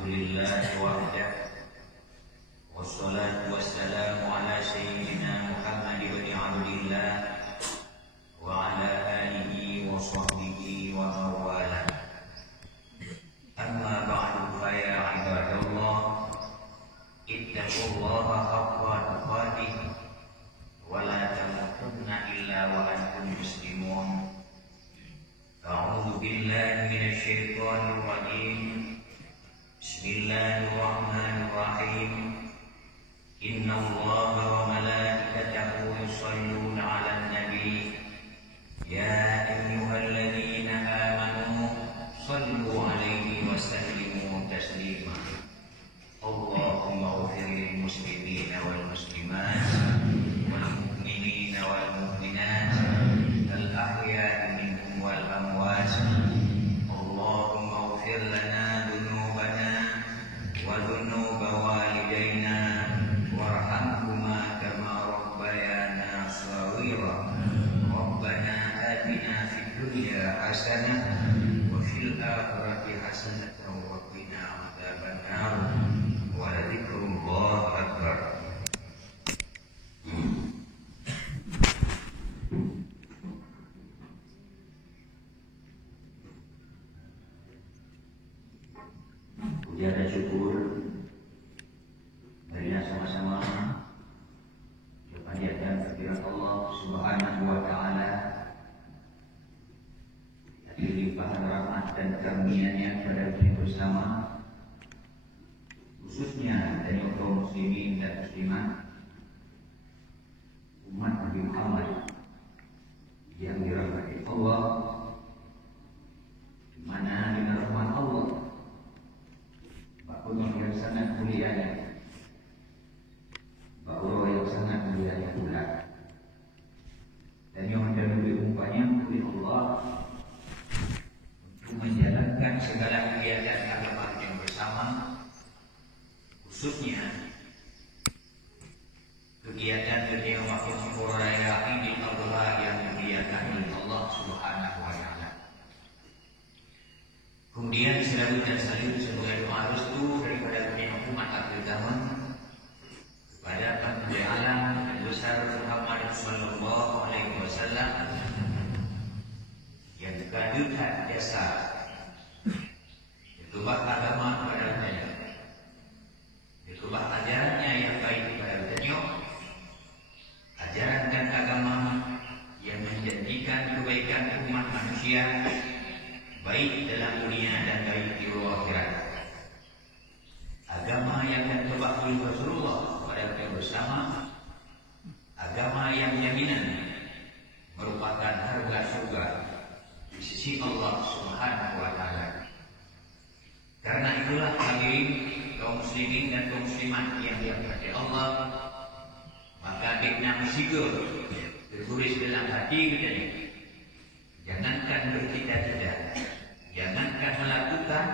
Alhamdulillah wahdah, wassalatu wassalamu ala sayyidina Muhammad ibn Abdillah wa ala alihi wa sahbihi wa mawala. Amma ba'du fa ya ibadallah, ittaqullaha haqqa tuqatih wa la tamutunna illa wa antum muslimun. A'udzu billahi minasy syaithanir rajim. Bismillahirrahmanirrahim. Innallaha wa malaikatahu yusholluna 'alan nabi. Ya ayyuhalladzina amanu shallu 'alaihi wa sallimu taslima. Allahumma ighfir lil muslimina wal muslimat wal mu'minina wal mu'minat al ahya'i minhum wal amwat. Allahumma ighfir lana wa dhunuba walidayna warhamhuma kama rabbayana shaghira. Rabbana atina fid dunya hasanah wa fil akhirati hasanah wa qina adzaban nar. Wa dzikrullahi akbar. Puja dan syukur marilah sama-sama berpanjatkan kehadirat Allah Subhanahu wa taala, limpahan rahmat dan karunia-Nya kepada kita bersama, khususnya dari kaum muslimin dan muslimat, umat Nabi Muhammad yang dirahmati Allah, di mana dengan rahmat Allah Allah yang sangat mulianya, Allah yang sangat mulianya pula, dan yang mendahului umpanya oleh Allah untuk menjalankan segala kegiatan agama yang bersama, khususnya kegiatan waktu raya Idul Adha yang dimuliakan oleh Allah Subhanahu wa taala. Kemudian selalu dan selalu sebagai doa restu daripada umat akhir zaman kepada Penghulu Alam besar Muhammad sallallahu alaihi wasallam yang dikandungkan jasa ditubah agama kepada kita, ditubah ajarannya yang baik kepada kita, ajaran dan agama yang menjadikan kebaikan umat manusia baik dalam dunia dan baik di akhirat. Agama yang akan ditebak oleh Rasulullah pada kita bersama, agama yang jaminan merupakan harga surga di sisi Allah Subhanahu wa taala. Karena itulah hadirin kaum muslimin dan kaum muslimat yang dirahmati Allah, maka kita mesti tertulis dalam hati kita ini, jangankan bercita-cita, jangankan melakukan,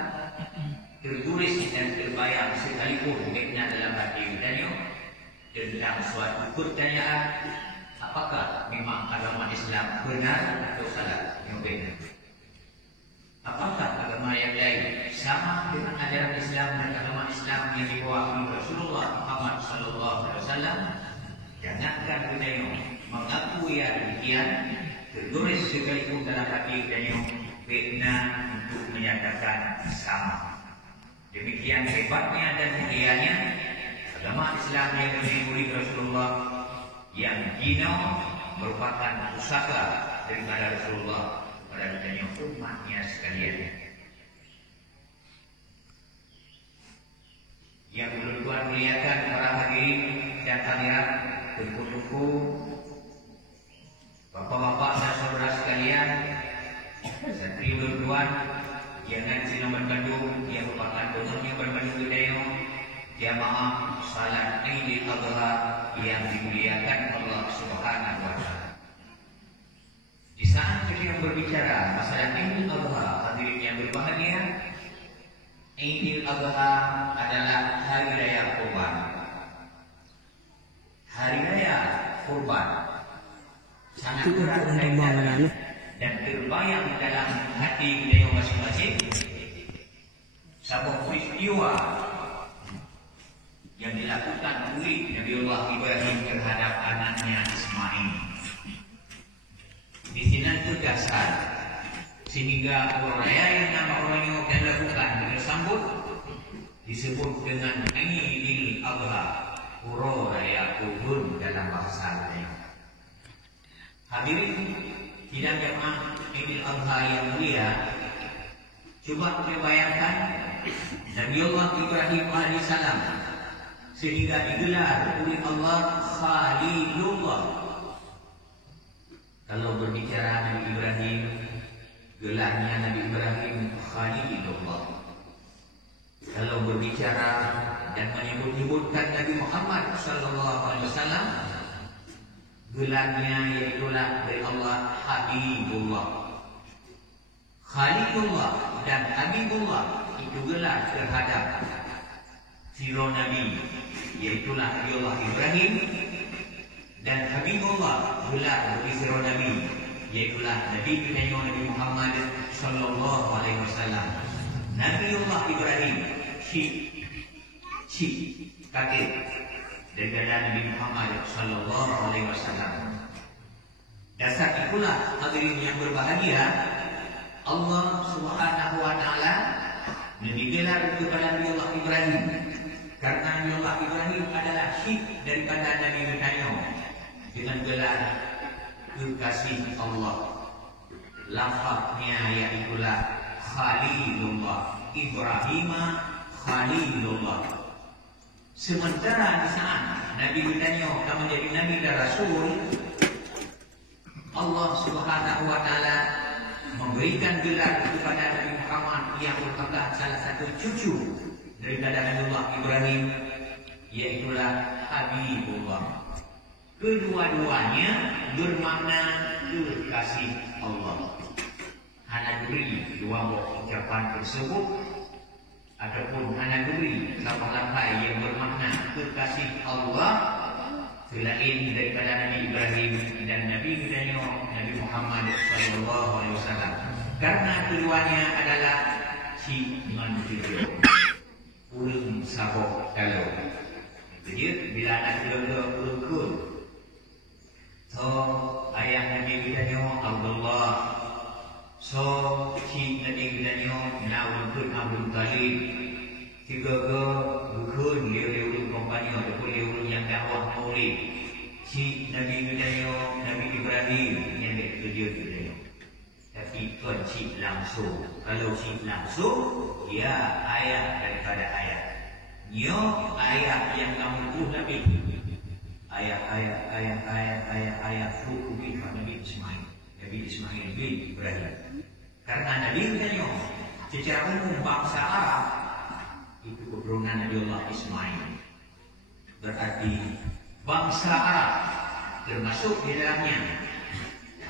tertulis dan terbayang sekalipun kita dalam hati kita tentang suatu pertanyaan, apakah memang agama Islam benar atau salah? Yang benar. Apakah agama yang lain sama dengan ajaran Islam dan agama Islam yang dibawa oleh Rasulullah Muhammad sallallahu alaihi wasallam? Jangankan kita mengaku ya demikian, tertulis sekalipun dalam hati kita benar untuk menyatakan sama. Demikian hebatnya dan mulianya agama Islam yang dibawa Rasulullah, yang dino merupakan pusaka daripada Rasulullah pada kita umatnya sekalian. Yang bertuan muliakan para hadirin dan hadirat, tuku-tuku, bapak-bapak dan saudara sekalian, santri bertuan yang nanti nomor Bandung yang merupakan donornya berbanding budaya jamaah salat Idul Adha yang dimuliakan Allah Subhanahu wa taala. Di saat kita berbicara masalah Idul Adha, hadirin yang berbahagia, Idul Adha adalah hari raya kurban. Hari raya kurban sangat erat kaitannya dan terbayang dalam hati beliau masing-masing sebuah peristiwa yang dilakukan oleh Nabiullah Ibrahim terhadap anaknya Ismail. Di sini tegaskan sehingga orang raya yang nama orang yang akan lakukan tersambut disebut dengan Idul Adha, Uro Raya Kubun dalam bahasa lain. Hadirin sidang jemaah Idul Adha yang mulia, coba kita bayangkan Nabiullah Ibrahim alaihissalam sehingga digelar oleh Allah Khalilullah. Kalau berbicara Nabi Ibrahim, gelarnya Nabi Ibrahim Khalilullah. Kalau berbicara dan menyebut-nyebutkan Nabi Muhammad sallallahu alaihi wasallam, gelarnya iaitulah dari Allah Habibullah. Khalilullah dan Habibullah itu gelar terhadap siro Nabi, iaitulah Nabiullah Ibrahim, dan Habibullah gelar bagi siro Nabi, iaitulah Nabi kita Nabi Muhammad sallallahu alaihi wasallam. Nabiullah Ibrahim kakek daripada Nabi Muhammad sallallahu alaihi wasallam. Dasar itulah hadirin yang berbahagia, Allah Subhanahu wa taala memberi gelar kepada Nabiullah Ibrahim karena Nabiullah Ibrahim adalah syekh daripada Nabi Muhammad dengan gelar kekasih Allah. Lafaznya iaitulah Khalilullah, Ibrahim Khalilullah. Sementara di saat Nabi Muhammad akan menjadi Nabi dan Rasul, Allah Subhanahu wa taala memberikan gelar kepada Nabi Muhammad yang merupakan salah satu cucu daripada Nabiullah Ibrahim, iaitulah Habibullah. Kedua-duanya bermakna kekasih Allah. Hanya beri dua ucapan tersebut ataupun hanya beri lafaz yang bermakna kekasih Allah selain daripada Nabi Ibrahim dan Nabi Nabi Muhammad sallallahu alaihi wasallam, karena keduanya adalah si manusia ulun sabok kalau jadi bila anak kedua ulun so ayah Nabi Abdullah, so si Nabi Nabi Abdul Talib, tiga ke bukan dia kompani ataupun dia yang dakwah maulid, si Nabi Ibrahim yang dia kerja. Tapi tuan si langsung, kalau si langsung dia ayah daripada ayah. Nyo ayah yang kamu tuh Nabi, ayah suku kita Nabi Ismail bin Ibrahim. Karena Nabi Ibrahim secara umum bangsa Arab itu keturunan Nabiullah Ismail. Berarti bangsa Arab termasuk di dalamnya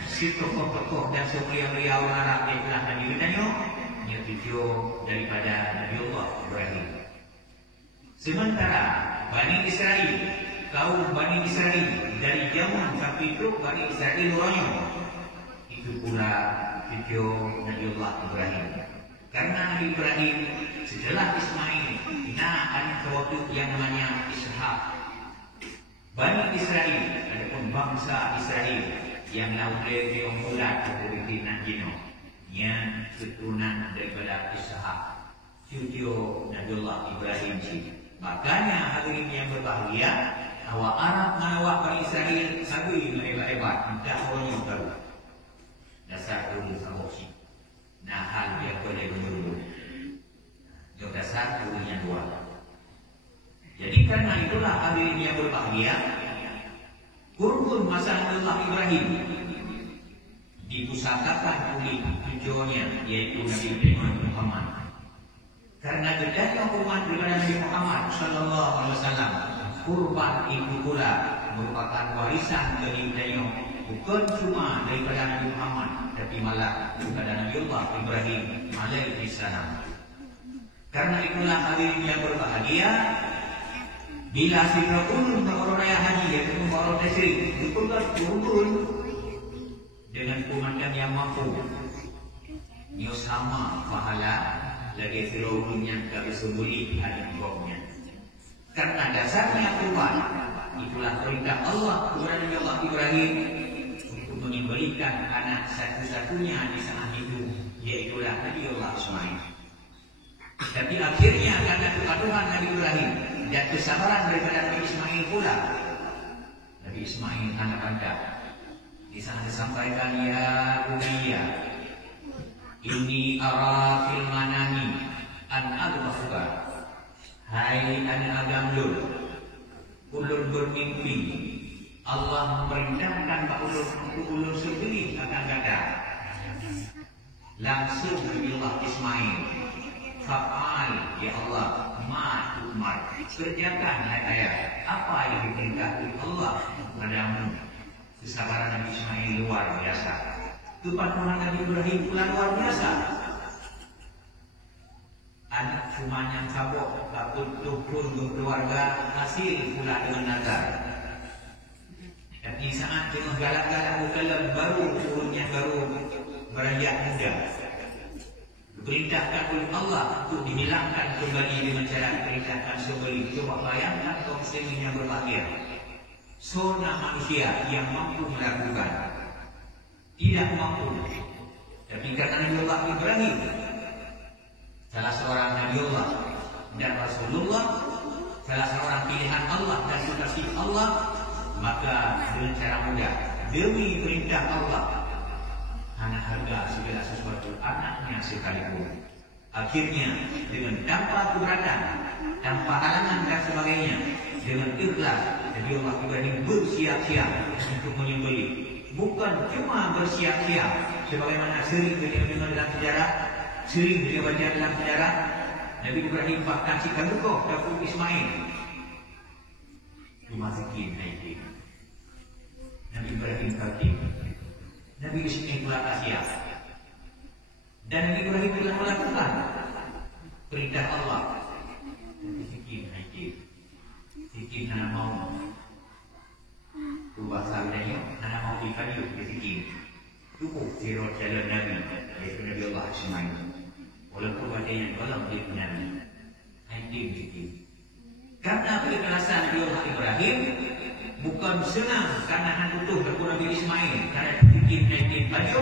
si tokoh-tokoh dan semulia-mulia orang Arab yang telah Nabi Ibrahim yang cucu daripada Nabiullah Ibrahim. Sementara Bani Israel, kaum Bani Israel dari zaman sampai itu Bani Israel orangnya itu pula cucu Nabiullah Ibrahim. Karena Nabi Ibrahim setelah Ismail ada suatu yang namanya Ishak. Bani Israel adapun bangsa Israel yang laulai dia mulat dari Najino yang keturunan daripada Ishak cucu Nabiullah Ibrahim. Makanya hadirin yang berbahagia, awak Arab awak Bani Israel sabi hebat-hebat, entah orang yang tahu dasar dulu sabosi. Nah hal dia boleh dulu. Yang dasar dulunya dua. Jadi karena itulah hadirin yang berbahagia, kurun masa Nabiullah Ibrahim dipusakakan oleh tujuannya yaitu Nabi Muhammad. Karena bedanya umat daripada Nabi Muhammad sallallahu alaihi wasallam, kurban itu pula merupakan warisan dari beliau, bukan cuma daripada Nabi Muhammad, tapi malah kepada Nabiullah Ibrahim alaihi salam. Karena itulah hadirin yang berbahagia, bila siapapun orang raya haji yaitu orang tasyrik dikumpul dengan komandan yang mampu, ia sama pahala lagi Firaunnya gak bisa beli adik boknya. Karena dasarnya Tuhan, itulah perintah Allah kepada Nabi Allah Ibrahim untuk menyembelihkan anak satu-satunya di saat itu, yaitulah Nabi Allah Ismail. Tapi akhirnya karena kepaduan Nabi Ibrahim dan kesabaran daripada Nabi Ismail pula, Nabi Ismail anak anda di sana disampaikan, ya Buniyya, inni ara fil manami an adbahuka. Hai anak agamdul, ulun bermimpi Allah memerintahkan Pak ulun sendiri akan kata langsung Nabi Allah Ismail, fa'al ya Allah ma umar, kerjakan hai ayah apa yang diperintahkan Allah padamu. Kesabaran Nabi Ismail luar biasa, kepatuhan Nabi Ibrahim pula luar biasa. Anak cuma yang cabok, takut pun berkeluarga, hasil pula dengan nazar. Dan di saat dengan galak-galak mukallaf baru turunnya baru beranjak muda, diperintahkan oleh Allah untuk dihilangkan kembali dengan cara diperintahkan sembelih. Coba bayangkan kaum muslimin yang berbahagia, sona manusia yang mampu melakukan, tidak mampu. Tapi karena Nabi Allah Ibrahim, salah seorang Nabi Allah dan Rasulullah, salah seorang pilihan Allah dan kekasih Allah, maka dengan cara mudah demi perintah Allah, anak harga segala sesuatu anaknya sekalipun. Akhirnya dengan tanpa keberatan, tanpa halangan dan sebagainya, dengan ikhlas Nabi Allah Ibrahim bersiap-siap untuk menyembelih. Bukan cuma bersiap-siap sebagaimana sering kita dengar dalam sejarah, sering kita baca dalam sejarah, Nabi Ibrahim bahkan si kandukoh dapur Ismail dimasukin naik. Nabi Ibrahim kaki, Nabi Ismail pula kasihan. Dan Nabi Ibrahim telah melakukan perintah Allah. Sikin naik, sikin anak mau ubah sabdanya, anak mau dikayu sikin. Cukup sirot jalan Nabi, yaitu Nabi Allah Ismail. Walaupun ada yang tolong dia Nabi, naik. Karena keikhlasan Nabi Allah Ibrahim bukan senang karena anak utuh berpura Nabi Ismail, karena bikin naik baju,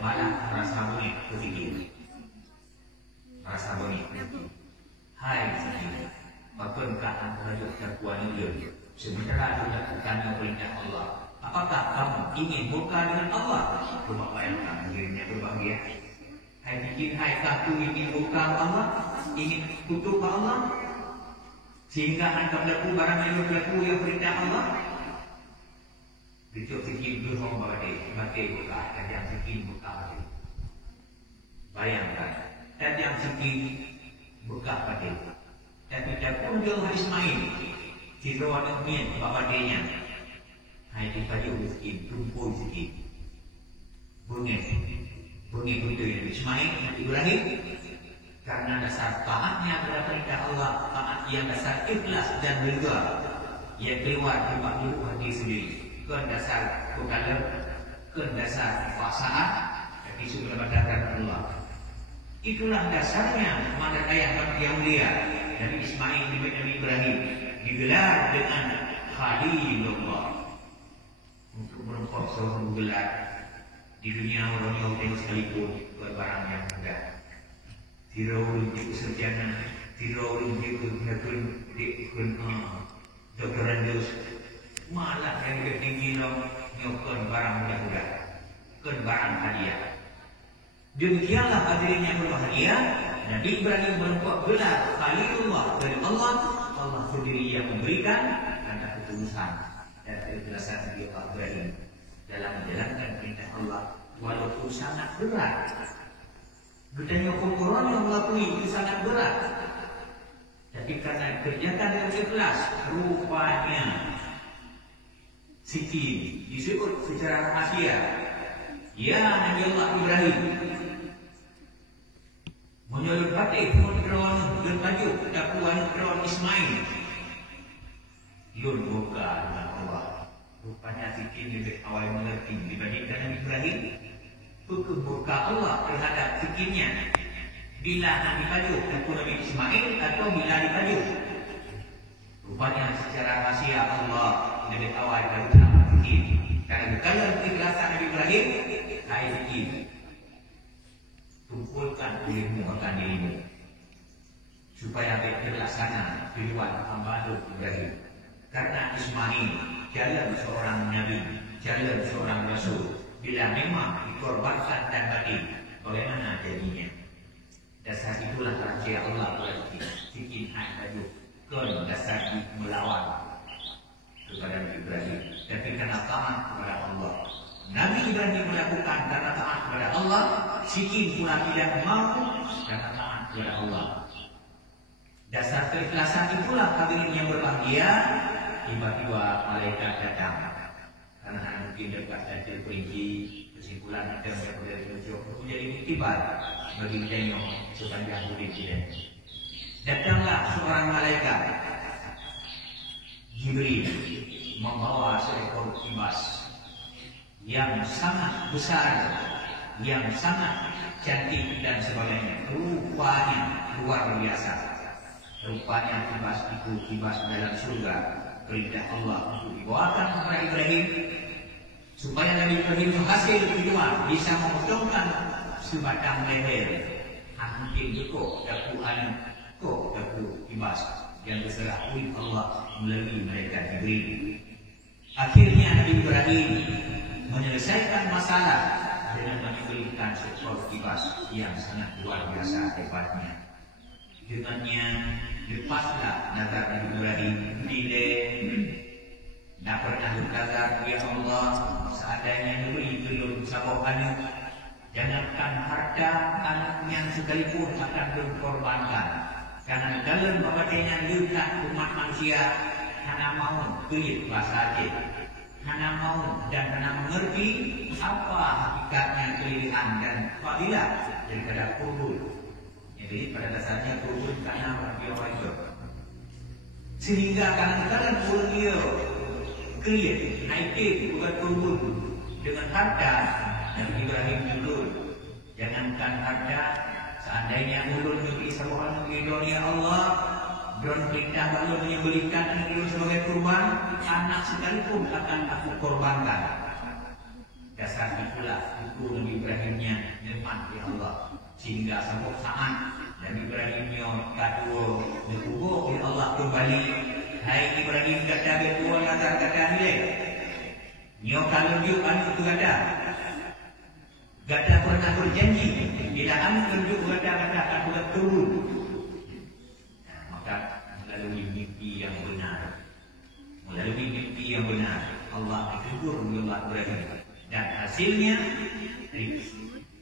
malah rasa bunyi berpikir, rasa bunyi. Hai sendiri, bukankah anda terkuat ini? Sementara sudah bukannya perintah Allah, apakah kamu ingin murka dengan Allah? Coba bayangkan dirinya berbahagia. Hai bikin, hai kaku ingin murka Allah, ingin tutup Allah, sehingga anda berlaku barang yang berlaku yang perintah Allah. Itu sikit berhong bagai buka, dan yang sikit buka bagai. Bayangkan, dan yang sikit buka bagai. Dan tidak pun dia Ismail, si rawan umian babadenya. Hai di baju sikit, tumpul sikit. Bunyi itu yang Ismail, Ibrahim. Karena dasar taatnya pada perintah Allah, taat yang dasar ikhlas dan ridha, yang keluar di bawah hati sendiri. Ke dasar bukanlah ke dasar kekuasaan, tapi sudah berdasar Allah. Itulah dasarnya mata ayah yang mulia Nabi Ismail bin Nabi Ibrahim digelar dengan Khalilullah. Untuk merempok seorang gelar di dunia orang Yahudi sekalipun barang yang mudah. Firaun di sarjana, Firaun di doktoran dos, malah yang tinggi nyokon barang mudah-mudah, kan barang hadiah. Demikianlah hadirin yang berbahagia, Nabi Ibrahim merupakan gelar Khalilullah dari Allah. Allah sendiri yang memberikan karena ketulusan dan keikhlasan Nabi Ibrahim dalam menjalankan perintah Allah, walaupun sangat berat. Bedanya Quran yang melakui itu sangat berat, tapi karena kerjakan dengan ikhlas, rupanya sikit disebut secara rahasia, ya Nabi Allah Ibrahim menyulut batik Perawan dan baju dakwaan Perawan Ismail. Yun buka dengan Allah. Rupanya sikit lebih awal mengerti dibandingkan Nabi Ibrahim. Buka Allah terhadap sikitnya. Bila Nabi Tajuk atau Nabi Ismail atau bila ditajuk. Rupanya secara rahasia Allah lebih awal dari nama fikir. Karena kalau keikhlasan Nabi Ibrahim, hai fikir. Tumpulkan ilmu akan dirimu supaya terlaksana tujuan hamba Ibrahim. Karena Ismail jalan seorang Nabi, jalan seorang Rasul. Bila memang dikorbankan dan mati, bagaimana jadinya? Dasar itulah rahasia Allah berarti bikin tajuk kon dasar melawan kepada Ibrahim. Tapi karena taat kepada Allah, Nabi Ibrahim melakukan karena taat kepada Allah. Sikin pula tidak mau karena taat kepada Allah. Dasar keikhlasan itulah hadirin yang berbahagia. Tiba-tiba malaikat datang. Karena mungkin dekat dan perinci kesimpulan ada yang boleh tunjuk menjadi iktibar bagi kita sepanjang hidup kita. Datanglah seorang malaikat Jibril membawa seekor kibas yang sangat besar, yang sangat cantik dan sebagainya. Rupanya luar biasa. Rupanya kibas itu kibas dalam surga. Perintah Allah untuk dibawakan kepada Ibrahim supaya Nabi Ibrahim hasil tujuan bisa memotongkan sebatang leher. Mungkin cukup daku anu, kok daku kibas yang berserah oleh Allah melalui malaikat Jibril. Akhirnya Nabi Ibrahim menyelesaikan masalah dengan memberikan seekor kibas yang sangat luar biasa hebatnya. Dengannya lepaslah nazar Nabi Ibrahim bila nak pernah berkazar, ya Allah, seadanya negeri belum sabuk anak, jangankan harta anaknya sekalipun akan berkorbankan. Karena dalam babatnya dekat umat manusia, hana mau kulit bahasa Aceh, hana mau dan hana mengerti apa hakikatnya kelilihan dan fadilah daripada kubur. Jadi pada dasarnya kubur karena dia wajib. Sehingga karena kita kan kubur dia clear, naik bukan kubur dengan harta yang Ibrahim dulu. Jangankan harta, seandainya ulun negeri sebuah negeri dunia Allah, don perintah baru menyembelihkan negeri sebagai kurban, anak sekalipun akan aku korbankan. Dasar itulah itu Nabi Ibrahimnya nikmat di Allah. Sehingga sampai saat Nabi Ibrahimnya kedua berhubung oleh Allah kembali. Hai Ibrahim kata bertua nazar kata nilai. Nyo kalau dia anu tu kata. Kata pernah berjanji bila anu tunjuk kata aku akan turun. Maka melalui mimpi yang benar, melalui mimpi yang benar Allah dikubur oleh Allah Ibrahim dan hasilnya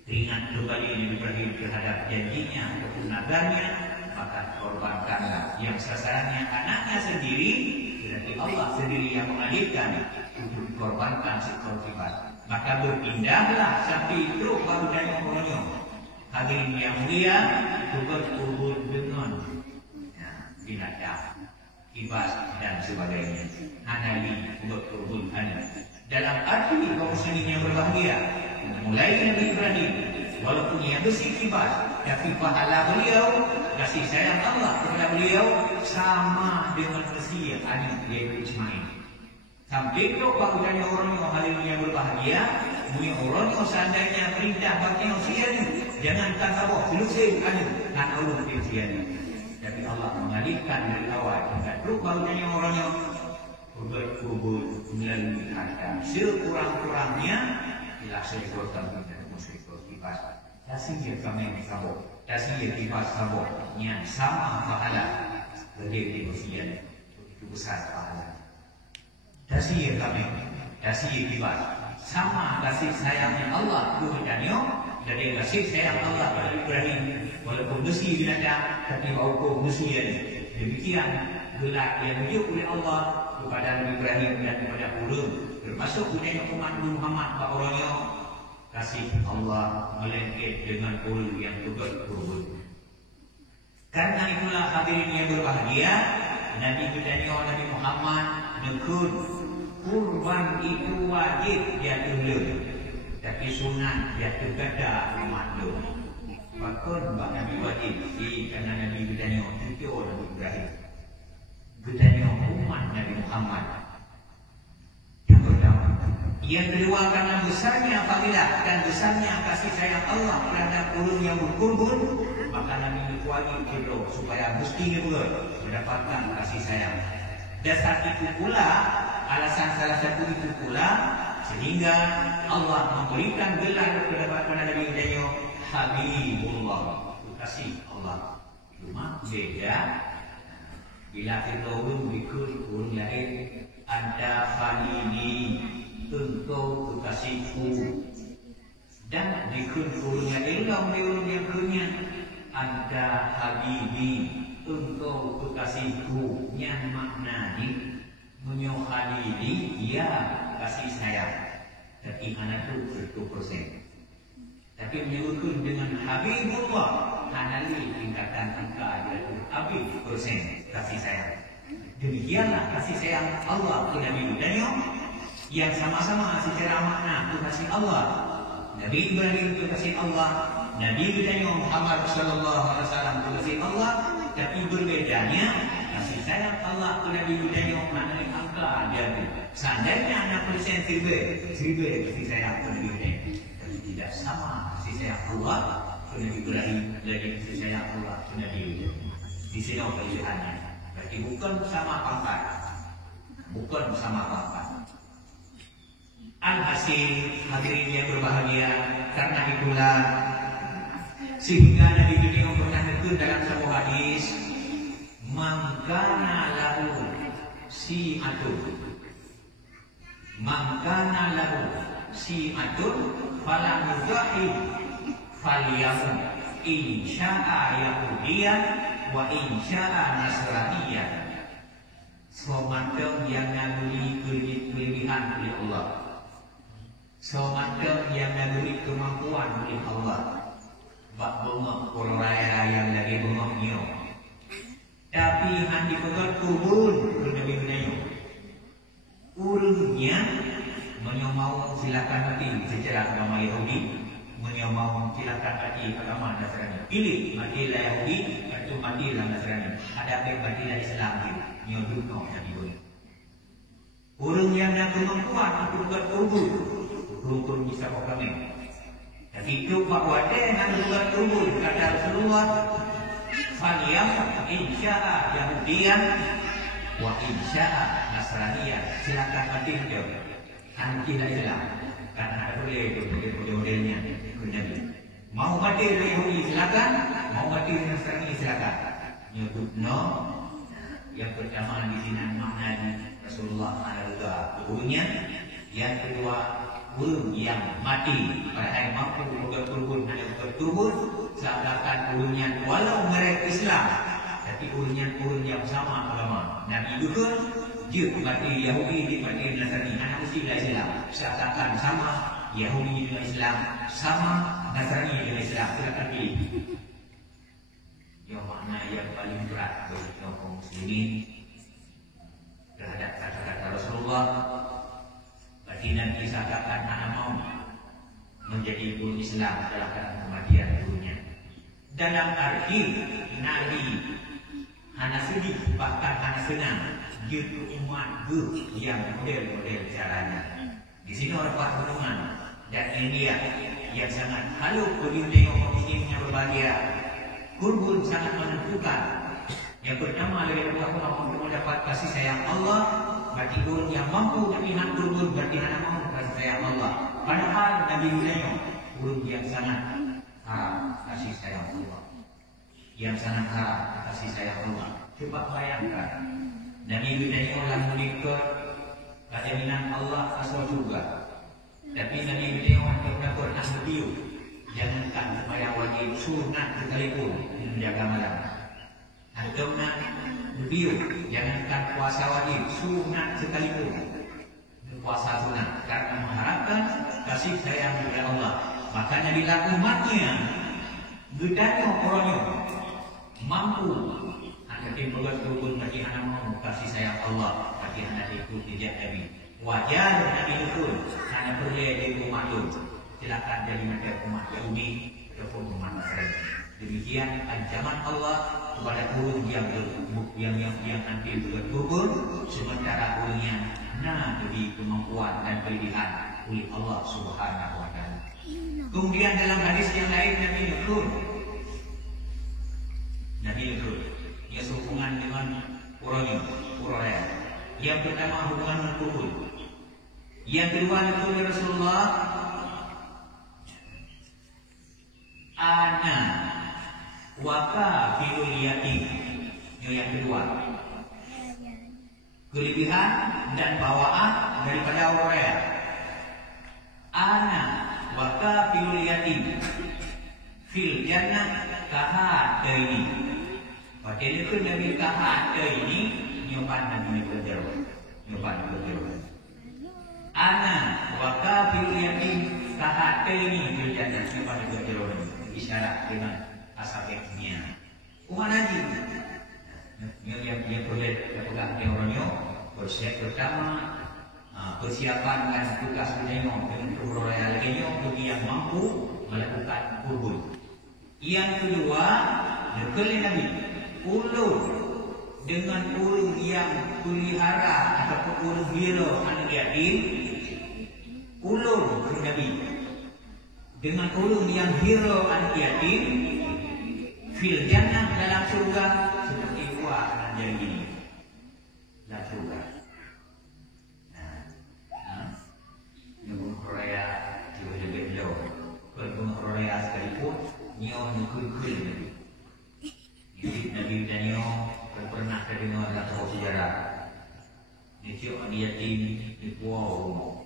teringat kembali Nabi Ibrahim terhadap janjinya ataupun nazarnya, maka korbankanlah yang sasarannya anaknya sendiri, berarti Allah sendiri yang mengalihkan untuk dikorbankan seekor kibas. Maka berpindahlah sapi itu baru dari orang. Hadirin yang mulia, berkumpul dengan binatang, kibas dan sebagainya. Anali berkumpul dalam arti kaum muslimin yang berbahagia. Mulai Nabi Ibrahim, walaupun ia besi kibas, tapi pahala beliau, kasih sayang Allah kepada beliau sama dengan besi anak yaitu Ismail. Sampai itu bahkan orang yang berbahagia, punya orang yang seandainya perintah bagi usia jangan sabuk selusih anak nak ulun usia ni. Tapi Allah mengalihkan dari awal. Terus bahkan orang yang berkubur melalui harta sekurang-kurangnya ialah seekor kambing dan seekor kibas. Dasih kami sabuk, dasih kibas sabuk yang sama pahala bagi usia itu besar pahala. Dasih kami, dasih kibas sama kasih sayangnya Allah kepadanya dari kasih sayang Allah kepada Ibrahim walaupun besi binatang tapi hukum besi demikian gelar yang diuji oleh Allah kepada Nabi Ibrahim dan kepada ulun termasuk punya umat Muhammad orangnya kasih Allah melengket dengan ulu yang turun. Karena itulah hadirin yang berbahagia, Nabi kita Nabi Muhammad nekun kurban itu wajib dia dulu, tapi sunat dia tergada umat dulu. Pakon bak Nabi wajib karena Nabi bertanya itu Nabi Ibrahim bertanya umat Nabi Muhammad. Yang pertama, yang kedua karena besarnya fadilah dan besarnya kasih sayang Allah terhadap ulun yang berkorban, maka Nabi wajib kita supaya mesti mendapatkan kasih sayang. Dasar itu pula, alasan salah satu itu pula sehingga Allah memberikan gelar kepada Nabi Ibrahim Habibullah, kasih Allah. Cuma beda bila kita ikut urun lain, anda Khalili, engkau kekasihku, dan ikut urun lain orang yang punya anda Habibi, engkau kekasihku. Yang maknanya menyo Khalili, ya kasih sayang. Tapi anak itu 100%. Tapi menyebutkan dengan Habibullah, hanali tingkatan angka yaitu Habib persen kasih sayang. Demikianlah kasih sayang Allah ke Nabi Ibrahim yang sama-sama secara makna itu kasih Allah. Nabi Ibrahim itu kasih Allah, Nabi Ibrahim Muhammad sallallahu alaihi wasallam itu kasih Allah, tapi berbedanya kasih sayang Allah ke Nabi Ibrahim hanali angka dia. Seandainya anak persen 1000 kasih sayang ke Nabi Ibrahim. Tidak sama kasih sayang Allah ke Nabi Ibrahim dari kasih sayang Allah ke Nabi Ibrahim. Di sini perbedaannya. Berarti bukan sama pangkat, bukan sama pangkat. Alhasil hadirin yang berbahagia, karena itulah sehingga Nabi Ibrahim pernah menyebut dalam sebuah hadis, "Mangkana lahu si atun, mangkana lahu si atun." Fala mudahi falyamun insya'a Yahudiyan wa insya'a Nasraniyan. Semacam yang naburi kelebihan oleh Allah, semacam yang naburi kemampuan oleh Allah. Bak bengok orang raya yang lagi bengoknya, tapi handi pegat kubur Nabi Ibrahim. Urungnya menyomau silakan mati secara agama Yahudi, menyomau silakan mati agama Nasrani. Pilih matilah Yahudi atau matilah Nasrani. Ada baik matilah Islam dia. Nyoduk kau jadi boleh. Orang yang nak kemampuan untuk bertubur, hukum bisa kami. Tapi itu Pak Wade nak bertubur kata Rasulullah, "Faliyam insya'a Yahudiyan wa insya'a Nasraniyan." Silakan mati dia. Anak tidak Islam, karena ada boleh modelnya Nabi. Mau mati dari Yahudi silakan, mau mati dari Nasrani silakan. Nyebut no, yang pertama di sini makna Rasulullah ada bukunya. Yang kedua, ulun yang mati pada hari mampu berturun hanya berturun seakan ulunnya walau mereka Islam, tapi ulun yang sama agama. Nabi juga dia mati Yahudi, dia mati Nasrani, anak mestilah Islam. Seakan sama Yahudi dengan Islam, sama Nasrani dengan Islam. Silakan pilih. Yang mana yang paling berat bagi kaum muslimin terhadap kata-kata Rasulullah. Berarti nanti seakan anak mau menjadi guru Islam dalam keadaan kematian gurunya. Dalam arti Nabi hanya sedih, bahkan hanya senang dia umat yang model-model caranya. Di sini orang Pegunungan dan India yang sangat halus berdiri orang muslim yang berbahagia. Kurban sangat menentukan. Yang pertama lebih utama untuk mendapat kasih sayang Allah. Berarti orang yang mampu melihat kurban berarti anak mau kasih sayang Allah. Padahal Nabi Ibrahim orang yang sangat harap kasih sayang Allah, yang sangat harap kasih sayang Allah. Coba bayangkan Nabi Ibrahim orang menikah kejaminan Allah asal surga. Tapi Nabi Ibrahim tidak pernah berdiam. Jangankan sembahyang wajib, sunat sekalipun menjaga malam. Atau nak berdiam, jangankan puasa wajib, sunat sekalipun puasa sunat. Karena mengharapkan kasih sayang kepada Allah. Makanya bila umatnya gedanya orangnya mampu hati bergabung bagi anak mau kasih sayang Allah, bagi anak ikut jejak Nabi. Wajar Nabi itu hanya boleh di umat itu. Silakan jadi macam umat Yahudi, ataupun pemanasan. Demikian ancaman Allah kepada ulun yang nanti berturun, sementara ulunnya diberi kemampuan dan pilihan oleh Allah Subhanahu wa taala. Kemudian dalam hadis yang lain Nabi Nuh, dia sehubungan dengan Uraya. Yang pertama hubungan dengan Uhud. Yang kedua itu Rasulullah, ana waka filul yatim. Yang kedua, kelebihan dan bawaan daripada Uraya. Ana waka filul yatim fil jannah kahadaini. Pada itu Nabi kahadaini nyoban Nabi berjero. Ana waka filul yatim kahadaini fil jannah nyoban Nabi berjero. Isyarat dengan asabnya. Umat haji yang boleh pegang orangnya bersiap pertama persiapan dan tugas menengok dengan peroraya lainnya bagi yang mampu melakukan kurban. Yang kedua, nekali Nabi ulur dengan ulur yang pelihara ataupun ulur hira anak yatim, ulur Nabi dengan ulur yang hira anak yatim fil jannah dalam surga seperti buah dan jari ini dalam surga. Nunggu Korea juga belo, kalau Korea sekalipun nyo nyukul. Nabi Daniel pernah terdengar dalam sejarah. Nicio yatim di Pulau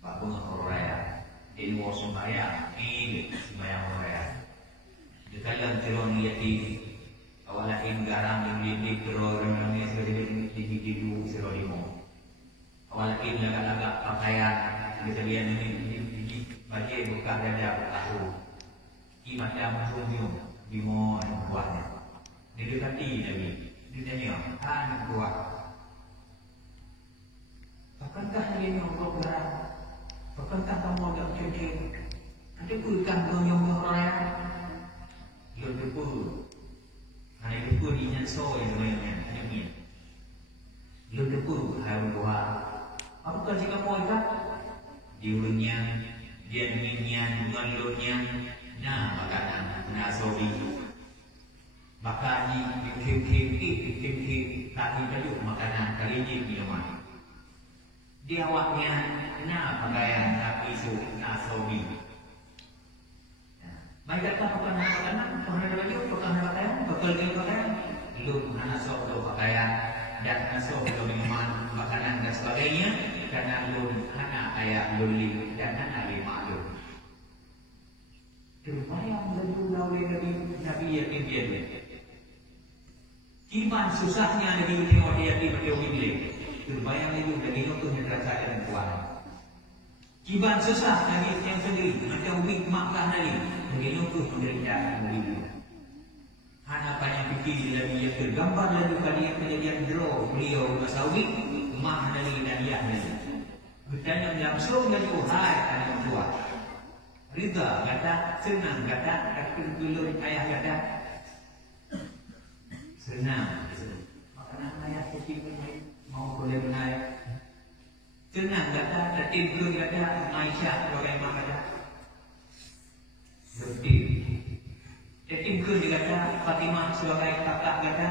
Pak Bunga Korea. Ini wasumaya, ini sembahyang Korea. Di dalam telon yatim awalain garam di kerorangnya sering di serolimo. Awalain laga-laga pakaian disediakan ini baju buka dada tahu. Di macam sunjung di mo buahnya. Didekati Nabi. Ditanya, anak buah. Akankah hari ini Allah berang? Akankah kamu ada cincin? Ada pulkan kau yang beraya? Yo depu. Hari depu di nyanso yang banyak ni. Yo depu hari dua. Apakah jika mau ikat? Diulunnya, dia minyak, ngalurnya, nah makanan nasobi. Maka ni tim kaki baju makanan kali ini minuman. Dia awaknya nah pakaian isu nasobi. Baiklah pakaian, pakaian baju, pakaian, pakaian, lu nasob lu pakaian dan nasob lu minuman, makanan dan sebagainya. Karena lu anak ayah luli dan anak lima lu. Terbayang lalu Nabi yatim dia. Iman susahnya Nabi tengok dia yatim dia pilih. Terbayang itu dari itu terasa dan kuat. Iman susah Nabi yang sendiri macam wik makkah Nabi. Begini itu menderita begitu. Anak banyak fikir Nabi yang tergambar lalu kejadian draw beliau masawik mah Nabi dan ayah Nabi. Bertanya langsung dari uhai anak tua. Rida kata senang kata akan dulu ayah kata senang. Makanan ayah kecil mau boleh menaik. Senang kata tapi belum kata Aisyah bagaimana kata. Lebih. Tapi belum dikata Fatimah sebagai kakak kata.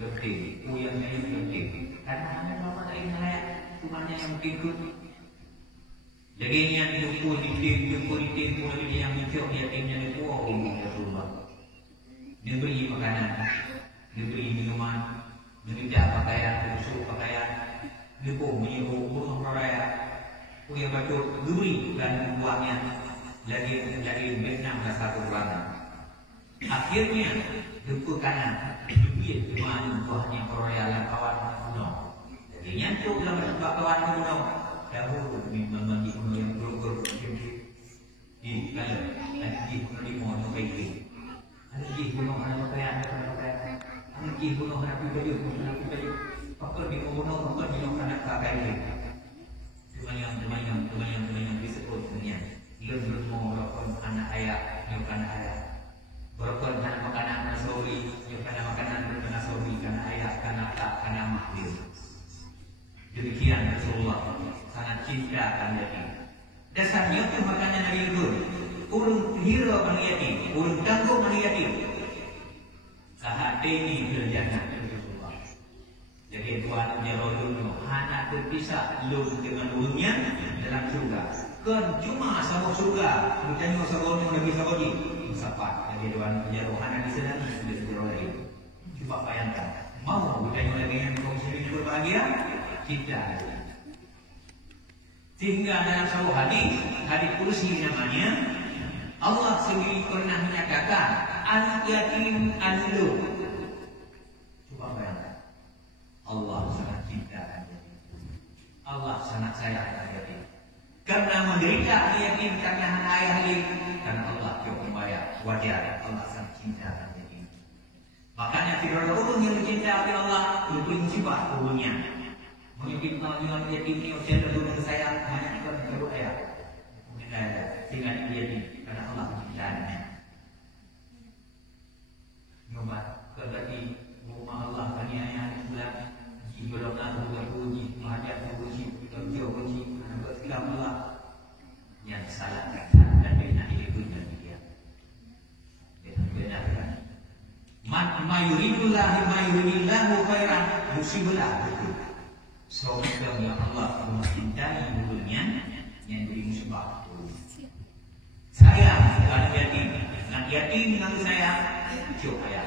Lebih. Yang ini lebih. Karena hanya mama tak ingat. Tuhannya yang ikut. Jadi yang jumpa di tim mulai yang hijau dia timnya itu Rasulullah. Dia beri makanan, dia beri minuman, dia minta pakaian, suruh pakaian, dia pun menyuruh burung raya, punya batu beri dan buahnya lagi Vietnam dan satu ruangan. Akhirnya jumpa kanan, dia cuma buahnya raya dan kawan kuno. Jadi nyantuk dalam sebab kawan kuno. Dahulu membagi kuno yang bergur di kalau lagi kuno di mohon baik. Lagi kuno ada pakaian, lagi kuno ada baju. Pakar di kuno, pakar di kuno ada pakaian. Teman yang disebut dunia. Ilmu berokon anak ayah, yuk anak ayah. Berokon anak makanan nasori, yuk anak makanan nasori, karena ayah, karena tak, karena mahdir. Demikian Rasulullah sangat cinta akan yatim. Dasarnya itu makanan dari itu. Urun hero akan yatim, urun tangguh akan yatim. Kahadeni berjana Rasulullah. Jadi Tuhan menjerodul anak berpisah lum dengan ulungnya dalam surga. Kan cuma sama surga, bukannya sabun yang lebih sabun siapa? Jadi Tuhan menjerodul anak di sana sudah menjerodul lagi. Coba bayangkan, mau bukannya lagi yang kongsi berbahagia? Tidak. Sehingga dalam satu hadis kursi namanya, Allah sendiri pernah menyatakan anak yatim anu. Coba bayangkan, Allah sangat cinta anak yatim. Allah sangat sayang anak yatim. Karena menderita anak yatim karena ayah karena Allah yang membayar wajar. Allah sangat cinta anak yatim. Makanya firman Allah yang dicintai Allah itu musibah umumnya. Mungkin dengan yatim ini usia dulu saya hanya ikut baru ayah. Mungkin ada tinggal yatim karena Allah mencintainya. Nyoba berarti rumah Allah kaniaya bulan jibulana buji mahajat buji kerja buji ketika Allah yang salah kata dan benar itu dan dia. Benar kan? Mayuridillahu khairan musibah itu. Semoga yang Allah mencintai dulunya yang jadi musibah. Saya anak yatim, anak yatim dengan saya, jauh ayah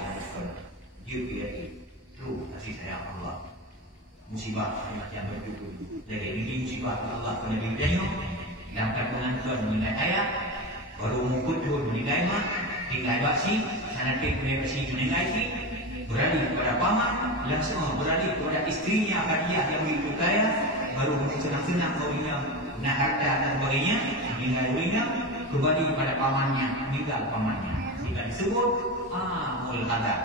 jauh yatim, itu kasih sayang Allah. Musibah yang berjudul dari ini musibah Allah pada dirinya. Dan pengantuan meninggal ayah, baru mengkutul meninggal mak, tinggal baksi, anak meninggal si meninggal si. Beralih kepada paman, langsung beralih kepada istrinya Khadijah yang begitu kaya, baru senang-senang kawinnya, nah harta dan sebagainya, meninggal kembali kepada pamannya, meninggal pamannya. Jika disebut, mulhada,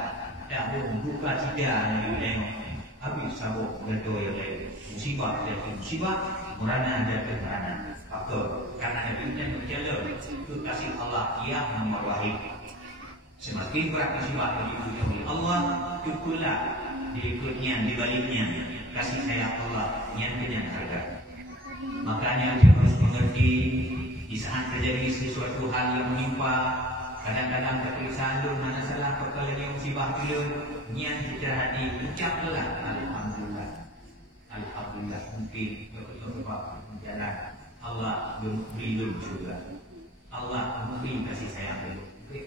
dahulu buka cita yang ditengok, habis sabuk berdoa yang lain, musibah dari musibah, merana dari merana. Karena itu yang berjalan, itu kasih Allah yang nomor wahid. Semakin berat musibah diikuti oleh Allah, cukulah diikutnya, dibaliknya kasih sayang Allah yang dengan harga. Makanya kita harus mengerti di saat terjadi sesuatu hal yang menimpa, kadang-kadang kegelisahan dulu, mana salah perkara yang musibah dulu, yang kita hati ucaplah alhamdulillah, alhamdulillah mungkin beberapa jalan Allah beri juga, Allah memberi kasih sayang dulu.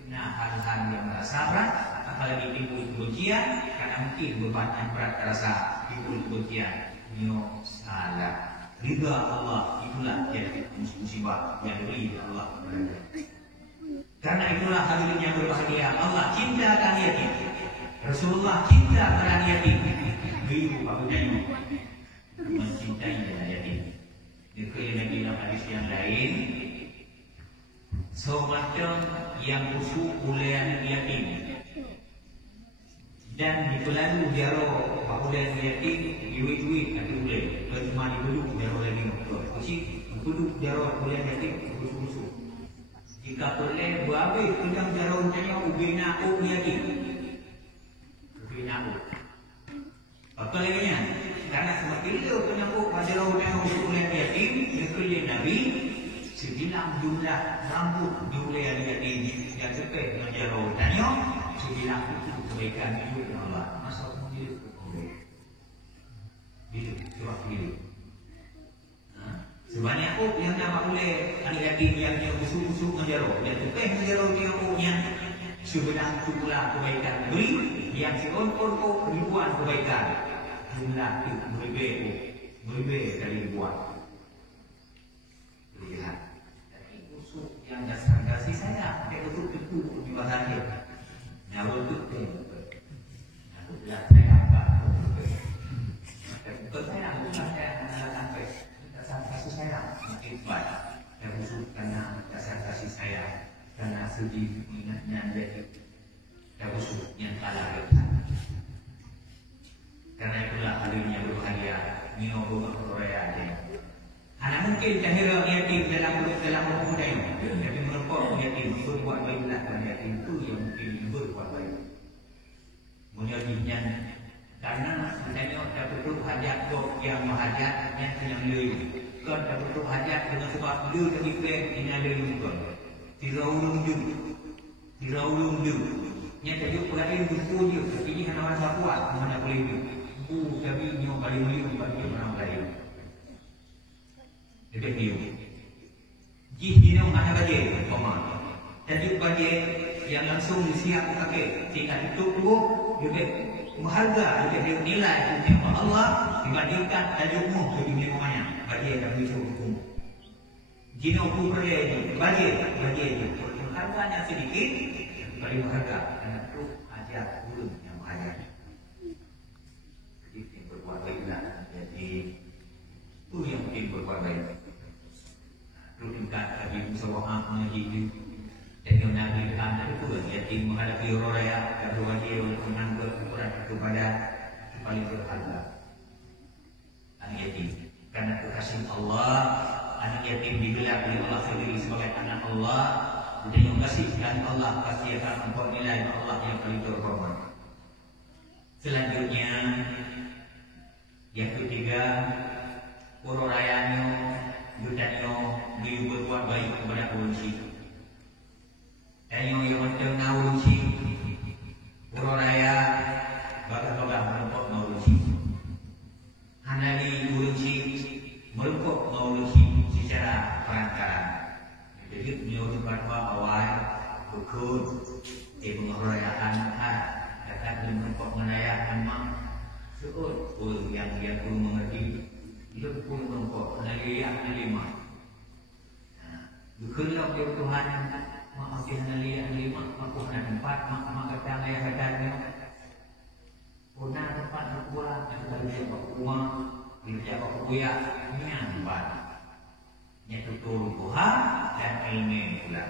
Nah, hal-hal yang merasa berat, apalagi timbul kebencian, karena mungkin beban yang berat terasa timbul kebencian. Nyo salah. Ridha Allah itulah yang musibah yang diberi Allah kepada. Karena itulah hadirin yang berbahagia. Allah cinta akan yatim. Rasulullah cinta akan yatim. Beribu Abu Dhabi mencintai yatim. Dikira lagi dalam hadis yang lain. Semacam yang busuk ulean yatim dan dipelalu jaro ulean yatim duit-duit nanti ule cuma dibeluk jaro lagi kasi duduk jaro ulean yatim busuk-busuk jika boleh babe pedang jaro tanya ubina yatim ubina apa lainnya karena semakin itu penyambut jaro tanya ulean yatim dikeliling Nabi sebilang jumlah rambut jumlah yang ini yang cepet menjauh tanya sebilang itu kebaikan hidup Allah masa hidup hidup coba hidup sebanyak yang nama oleh anak yatim yang busuk-busuk menjauh dan cepet menjauh tiang sebilang jumlah kebaikan beri yang seontor ribuan kebaikan jumlah itu berbeda dari ribuan lihat yang dasar kasih saya dia untuk itu di bahagia nyawa untuk aku bilang saya apa bukan saya sampai dasar kasih saya makin baik dan busuk karena dasar kasih saya karena sedih ingatnya jadi dan busuk yang kalah karena itulah halinya berbahagia nino bunga Korea aja. Anak mungkin cahaya yatim dalam hukum budaya. nyerinya karena misalnya dapat hajat dok yang menghajat yang sedang layu kan dapat hajat dengan sebab dia dari plan ini ada juga tirau lung nya tadi pelari betul dia tapi ini kan orang Papua mana boleh dia tapi nyo paling mulia bagi orang lain dia dia mana baje pemah jadi baje yang langsung disiap pakai tingkat itu dulu juga mengharga juga nilai punya Allah dibandingkan tajukmu jadi namanya baje dan bisa hukum jika hukum berjaya baje harganya sedikit paling harga karena itu aja belum yang ada jadi yang berbuat baiklah jadi itu yang mungkin berbuat baik itu tingkat tadi musyawarah menjadi dan yang nabi anak itu yatim menghadapi orang raya kedua dia untuk menanggung ukuran kepada paling berharga anak yatim karena kekasih Allah anak yatim digelar oleh Allah sendiri sebagai anak Allah dan yang kasihkan Allah pasti akan membuat nilai Allah yang paling terhormat. Selanjutnya yang ketiga orang rayanya yudanyo dia berbuat baik kepada ulunsi dan yang mendengar ulunsi orang raya bagai-bagai merumput ulunsi handali ulunsi merumput ulunsi secara perancaran jadi menurut fatwa awal hukum pengerayaan akan merumput menayaan mak seut yang dia perlu mengerti itu pun merumput handali yang lima bukanlah Tuhan maaf handali yang lima maaf empat maaf kata ayah katanya punah tempat berkuah dari siapa rumah dari siapa kuya ini empat yaitu Tuhan dan ilmu pula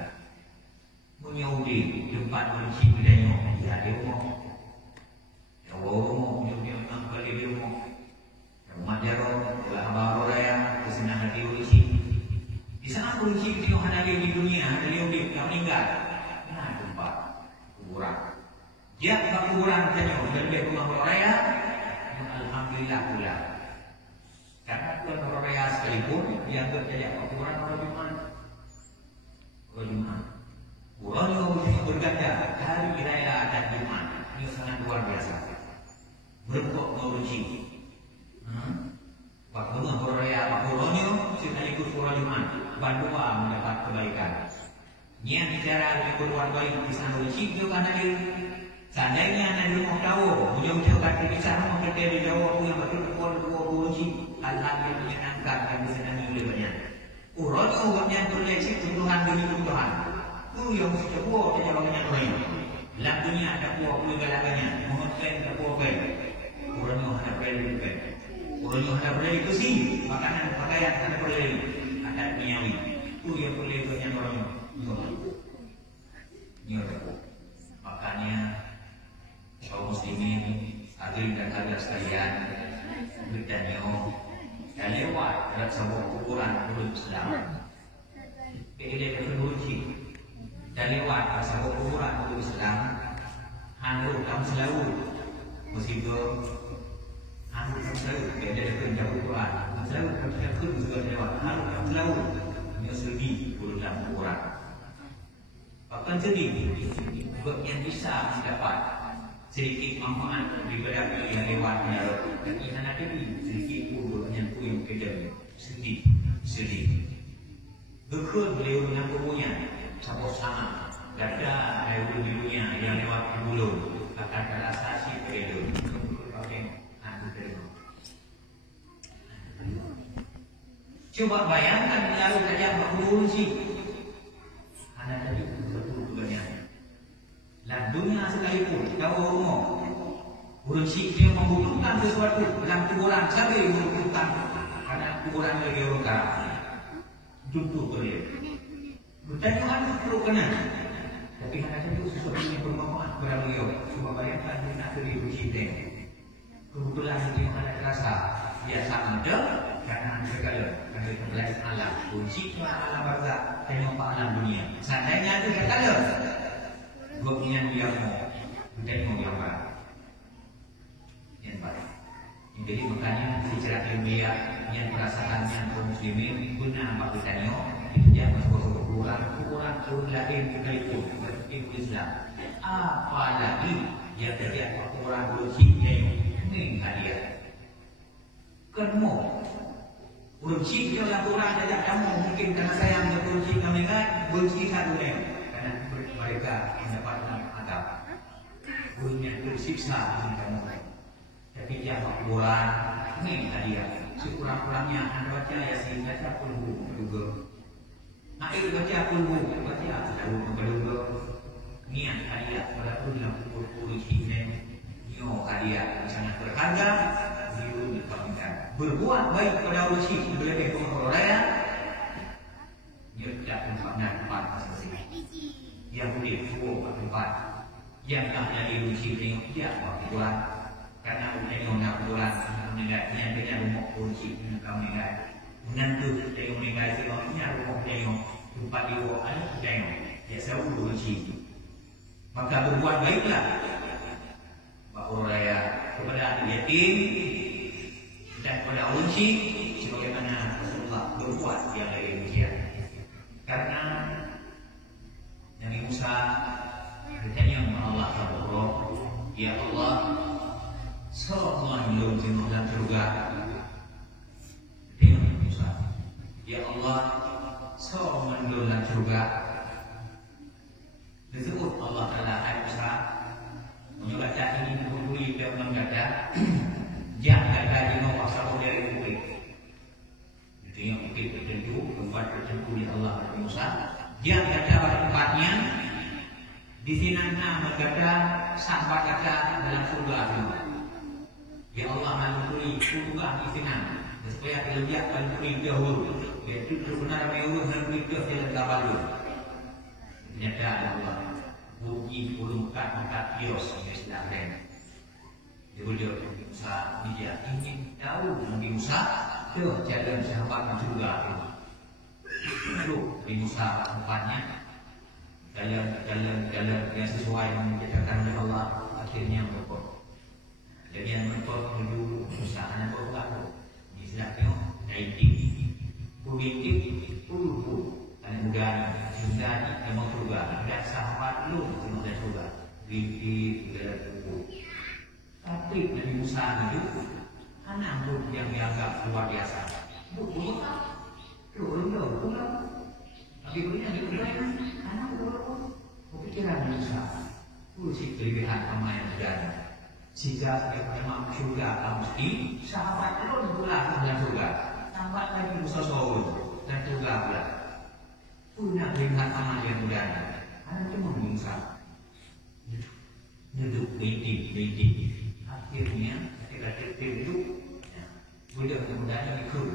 menyudi tempat kunci bidanya dia mau ya mau dia nak kali dia mau rumah jaro ulah baru raya kesenangan hati kunci di sana kunci tengok ada di dunia ada dia yang meninggal nah tempat kuburan dia tempat kuburan tanya dan dia rumah raya alhamdulillah pula karena Tuhan Raya sekalipun yang terjadi kuburan orang Jumat. Orang yang berganda hari raya dan Jumat ini sangat luar biasa. Berpok menguji. Waktu orang raya, waktu orangnya sekaligus orang Jumat berdua mendapat kebaikan. Yang bicara dengan berbuat baik di sana uji itu karena dia seandainya anda mau tahu, mudah-mudahan kata di sana mengerti di Jawa yang betul-betul uji hal-hal yang menyenangkan dan disenangi oleh banyak. Urut uangnya berlesi Tuhan demi Tuhan. Itu yang mesti buat saja banyak orang. Dalam dunia ada buah boleh galakannya, mengklaim ada buah baik. Orang yang ada beli bukan. Orang yang ada beli besi, makanan pakaian ada beli, ada duniawi. Itu yang boleh banyak orang. Nyorok. Makanya kaum muslimin hadirin dan hadirat sekalian bertanya dan lewat dalam sebuah kuburan ulun Islam ini dia berfungsi dan lewat dalam sebuah kuburan ulun Islam handur kamu selalu musibah handur kamu selalu dia ada kerja kuburan selalu kamu selalu juga lewat handur kamu selalu ini selagi ulun dalam kuburan bahkan sedih yang bisa mendapat sedikit manfaat daripada yang lewatnya dan ia nanti sedikit pun yang punya kejadian sedikit berkut beliau dengan punya sapos sama gada air dulunya yang lewat di mulut akan terasa si kejadian coba bayangkan lalu saja berkurun sih anda tadi betul banyak dan dunia sekalipun tahu umum urunsi dia membutuhkan sesuatu dalam kuburan sampai membutuhkan karena kuburan lagi orang karang jumpa boleh bertanya kan perlu kena tapi hanya itu sesuatu yang bermanfaat kepada beliau cuma bayangkan dia nak beli bercinta kebetulan dia ada terasa biasa ada karena segala karena kebelas alam kunci alam barzah tengok alam dunia seandainya itu kata dia buat yang dia mau tengok yang baik melihat yang perasaannya kaum muslimin guna apa kitanya yang masuk kurang lain sekalipun berikut Islam. Apalagi yang terjadi orang bersihnya ini hadiah. Kenapa? Bersihnya orang tidak kamu mungkin karena sayang yang bersih kami kan bersih satu yang karena mereka mendapat adab. Punya tersiksa kamu. Tapi yang orang ini hadiah. Sekurang-kurangnya anda baca ya sih baca pun juga. Air baca pun baca juga. Niat hadiah pada pun dalam puluh hingga nyo hadiah sangat berharga. Berbuat baik pada uji lebih kurang raya. Dia tidak tempat yang boleh suruh tempat yang tak jadi uji tengok dia waktu tuan karena tengok nak tuan meninggal yang kena rumah uji kau meninggal menantu tengok meninggal sebabnya rumah tengok tempat dia ada tengok dia selalu uji maka berbuat baiklah bahawa raya kepada anak yatim dan kepada uji sebagaimana Rasulullah berbuat yang lain dia karena Nabi Musa bertanya kepada Allah Taala, ya Allah, seorang belum timbul dalam surga. Tengok Nabi Musa, ya Allah, seorang belum dalam surga. Disebut Allah Taala ayat Musa, menyebutkan ini berbunyi dalam kata, jangan kata di bawah sabuk dari bukit. Itu yang bukit tertentu, tempat tertentu di Allah Nabi Musa. Jangan kata pada tempatnya. Di sini nama kata sahabat kata dalam surga semua. Ya Allah manusia surga di sini supaya kelejak manusia dahulu. Yaitu benar mewah dan berikut dalam kabar. Ternyata Allah bumi ulumkan kios yang sedang keren. Dia beliau Musa dia ingin tahu Nabi Musa ke jalan sahabat surga itu. Lalu Nabi Musa tempatnya jalan yang sesuai yang dikatakan oleh Allah akhirnya berpot. Jadi yang berpot menuju usaha berlaku di sedaknya naiki, politik, dan mudah yang mau surga dan sahabat lu yang mau surga, politik segala itu. Tapi Nabi Musa itu anak yang dianggap luar biasa. Bukan, tapi punya diulang anak berapa? Pikiran Musa, uji kelebihan sama yang terjadi. Jika memang surga mesti sahabat itu pula dalam surga. Tambah lagi Musa Saul dan surga pula. Punya kelebihan sama yang terjadi. Anak cuma Musa duduk beti. Akhirnya ketika duduk, mudah-mudahan ikut.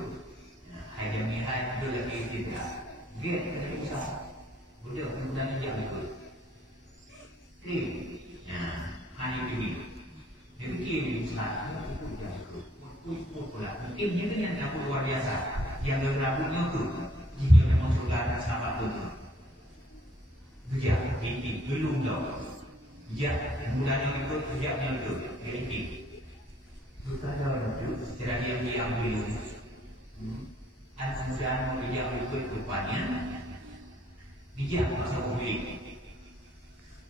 Hai demi hai dulu lagi tidak. Dia tidak bisa. Budak kemudian dia ikut. Hanya ini. Dia fikir bisa. Dia ikut. Pula. Mungkin dia kan yang aku luar biasa. Yang berlakunya itu. Jika memang surga tak sahabat itu. Dia ini belum tahu. Dia kemudian ikut. Dia ikut. Dia ikut. Bukan tahu. Tidak dia diambil. Kemudian mau dia ikut rupanya. Dia masa pemilik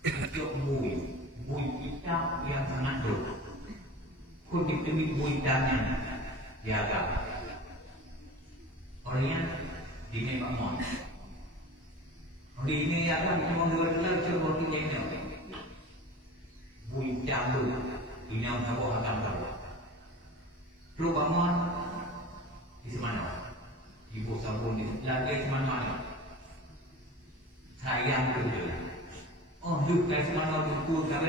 untuk bui hitam yang sangat buruk. Kudik demi bui hitamnya diagap. Orangnya di Pak Mon. Di ini agak cuma dua coba kita bui hitam dulu. Ini yang tahu akan tahu. Lu Pak Mon di mana? Ibu sabun di lagi mana? Sayang tu. Oh, duk dari mana buku kabar?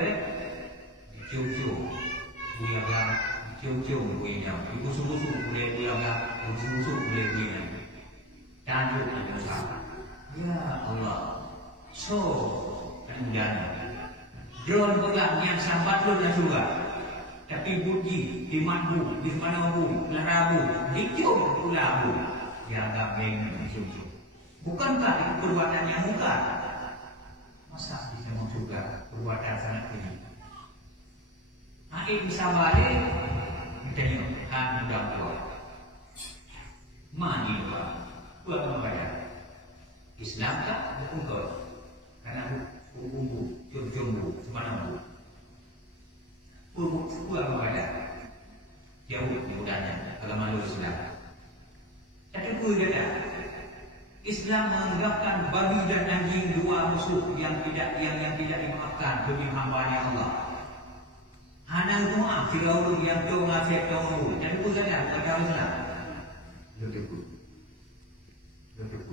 Cium-cium, buyaga, cium-cium buyanya. Ibu susu boleh buyaga, ibu susu boleh buyanya. Tanjung ada sama. Ya Allah. So, kemudian drone pula yang sahabat lu dah juga. Tapi bunyi di mandu, di mana bu, larabu, dicium pula bu. Ya agak baik cium-cium. Bukankah perbuatan yang muka? Masa bisa mau juga perbuatan sangat ini? Akhir bisa balik, ditanya, mudah tua. Mani buat membayar. Islam tak berungkot karena bumbu jumbu semana bumbu buat membayar. Jauh mudahnya kalau malu Islam. Tapi dia Islam menganggapkan babi dan anjing dua musuh yang tidak dimaafkan bagi hamba-Nya Allah. Anak tu Firaun yang tu ngafir tu. Jadi pun kata pada Islam. Lepas